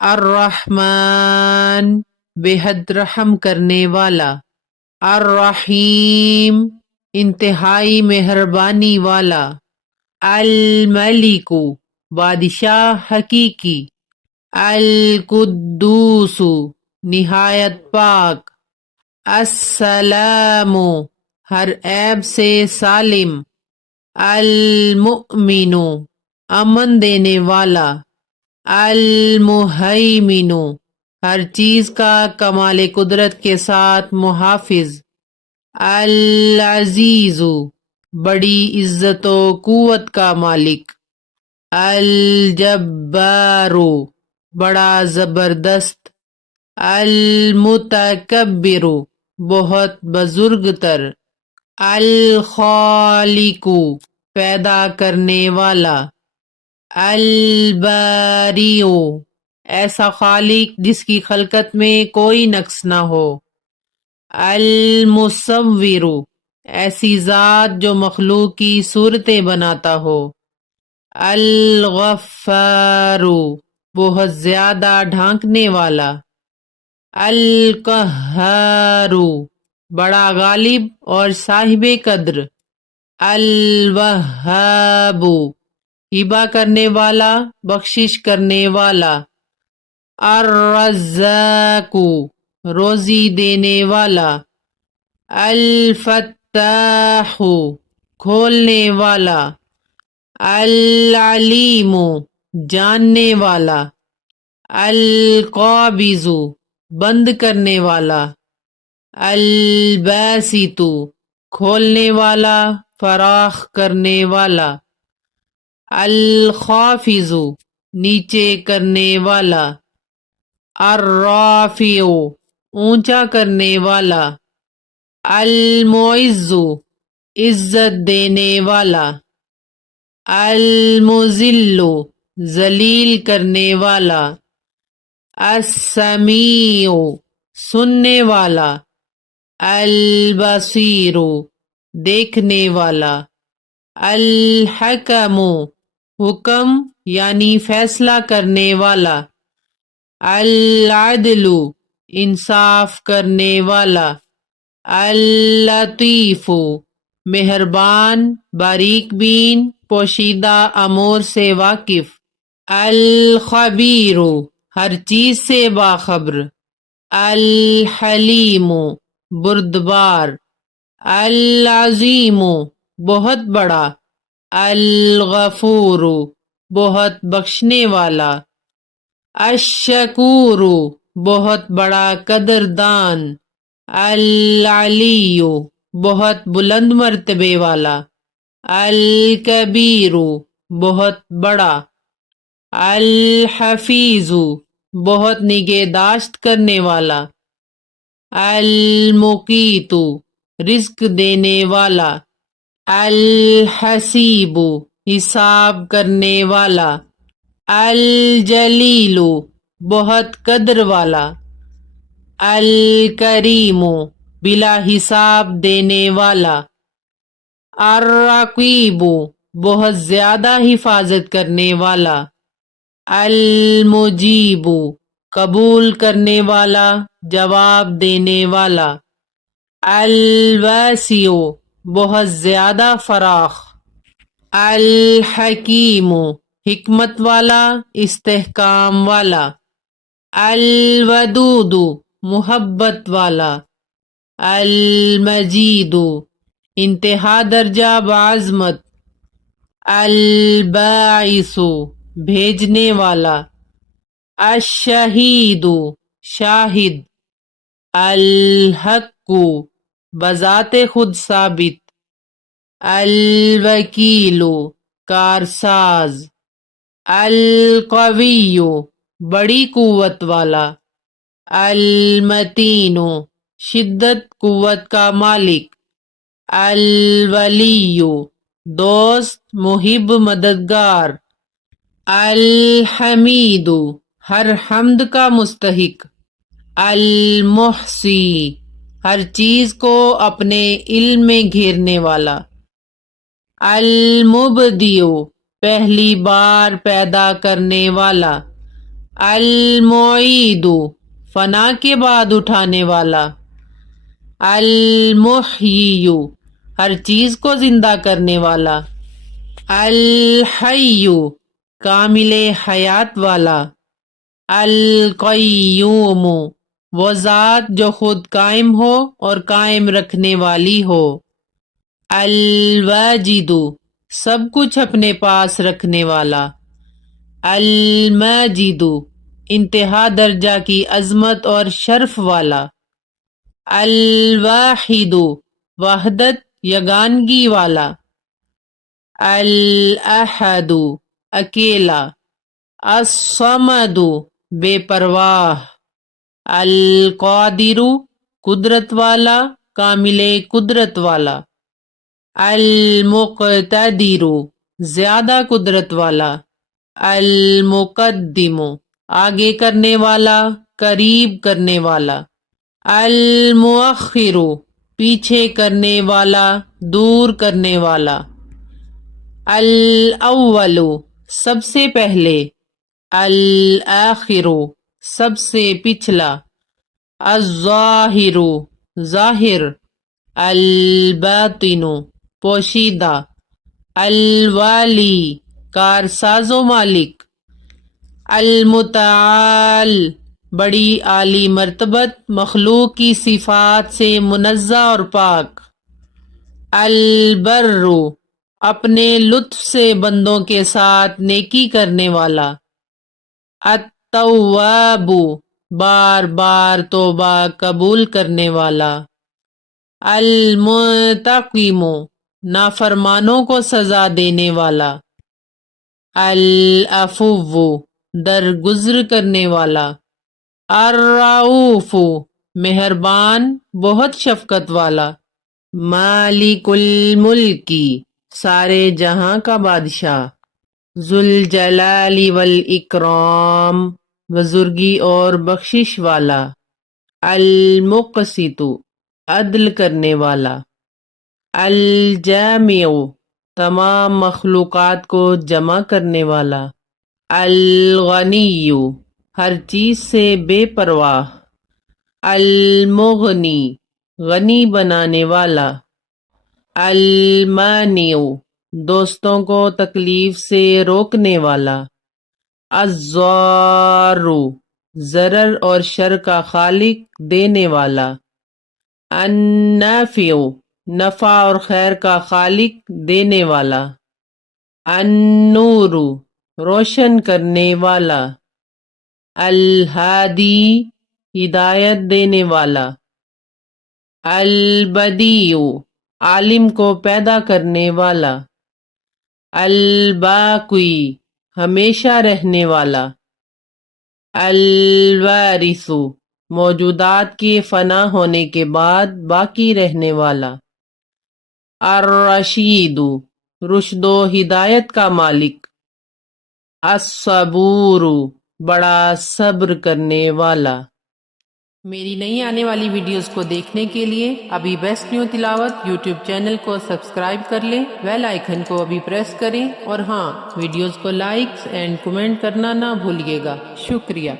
الرحمن بےحد رحم کرنے والا، الرحیم انتہائی مہربانی والا، الملک بادشاہ حقیقی، القدوس نہایت پاک، السلام ہر عیب سے سالم، المؤمن امن دینے والا، المہیمن ہر چیز کا کمال قدرت کے ساتھ محافظ، العزیز بڑی عزت و قوت کا مالک، الجبار بڑا زبردست، المتکبر بہت بزرگ تر، الخالق پیدا کرنے والا، الباری ایسا خالق جس کی خلقت میں کوئی نقص نہ ہو، المصور ایسی ذات جو مخلوق کی صورتیں بناتا ہو، الغفار بہت زیادہ ڈھانکنے والا، القہار بڑا غالب اور صاحب قدر، الوہاب ہبہ کرنے والا بخشش کرنے والا، الرزاق روزی دینے والا، الفتاح کھولنے والا، العلیم جاننے والا، القابض بند کرنے والا، الباسط کھولنے والا فراخ کرنے والا، الخافض نیچے کرنے والا، الرافع اونچا کرنے والا، المعز عزت دینے والا، المذل ذلیل کرنے والا، السمیع سننے والا، البصیر دیکھنے والا، الحکم حکم یعنی فیصلہ کرنے والا، العدل انصاف کرنے والا، اللطیف مہربان باریک بین پوشیدہ امور سے واقف، الخبیر ہر چیز سے باخبر، الحلیم بردبار، العظیم بہت بڑا، الغفور بہت بخشنے والا، الشکور بہت بڑا قدردان، العلی بہت بلند مرتبے والا، الکبیر بہت بڑا، الحفیظ بہت نگہداشت کرنے والا، المقیت رزق دینے والا، الحسیب حساب کرنے والا، الجلیل بہت قدر والا، الکریم بلا حساب دینے والا، الرقیب بہت زیادہ حفاظت کرنے والا، المجیب قبول کرنے والا جواب دینے والا، الواسع بہت زیادہ فراخ، الحکیم حکمت والا استحکام والا، الودود محبت والا، المجید انتہا درجہ بعظمت، الباعث بھیجنے والا، الشہید شاہد، الحق بذات خود ثابت، الوکیل کارساز، القوی بڑی قوت والا، المتین شدت قوت کا مالک، الولی دوست محب مددگار، الحمید ہر حمد کا مستحق، المحصی ہر چیز کو اپنے علم میں گھیرنے والا، المبدئ پہلی بار پیدا کرنے والا، المعید فنا کے بعد اٹھانے والا، المحیی ہر چیز کو زندہ کرنے والا، الحی کامل حیات والا، القیوم وہ ذات جو خود قائم ہو اور قائم رکھنے والی ہو، الواجد سب کچھ اپنے پاس رکھنے والا، الماجد انتہا درجہ کی عظمت اور شرف والا، الواحد وحدت یگانگی والا، الاحد اکیلا، الصمد بے پرواہ، القادر قدرت والا کامل قدرت والا، المقتدر زیادہ قدرت والا، المقدم آگے کرنے والا قریب کرنے والا، المؤخر پیچھے کرنے والا دور کرنے والا، الاول سب سے پہلے، الآخر سب سے پچھلا، الظاہر ظاہر، الباطن پوشیدہ، الوالی کارساز و مالک، المتعال بڑی عالی مرتبت مخلوق کی صفات سے منزہ اور پاک، البر اپنے لطف سے بندوں کے ساتھ نیکی کرنے والا، التواب بار بار توبہ قبول کرنے والا، المنتقم نافرمانوں کو سزا دینے والا، العفو درگزر کرنے والا، الرؤوف مہربان بہت شفقت والا، مالک الملکی سارے جہاں کا بادشاہ، ذوالجلال والاکرام بزرگی اور بخشش والا، المقسط عدل کرنے والا، الجامع تمام مخلوقات کو جمع کرنے والا، الغنی ہر چیز سے بے پرواہ، المغنی غنی بنانے والا، المانع دوستوں کو تکلیف سے روکنے والا، الضار ضرر اور شر کا خالق دینے والا، النافع نفع اور خیر کا خالق دینے والا، النور روشن کرنے والا، الہادی ہدایت دینے والا، البدیع عالم کو پیدا کرنے والا، الباقی ہمیشہ رہنے والا، الوارث موجودات کے فنا ہونے کے بعد باقی رہنے والا، الرشید رشد و ہدایت کا مالک، الصبور بڑا صبر کرنے والا۔ میری نئی آنے والی ویڈیوز کو دیکھنے کے لیے ابھی بیسٹ نیو تلاوت یوٹیوب چینل کو سبسکرائب کر لیں، بیل آئیکن کو ابھی پریس کریں، اور ہاں ویڈیوز کو لائک اینڈ کمنٹ کرنا نہ بھولیے گا۔ شکریہ۔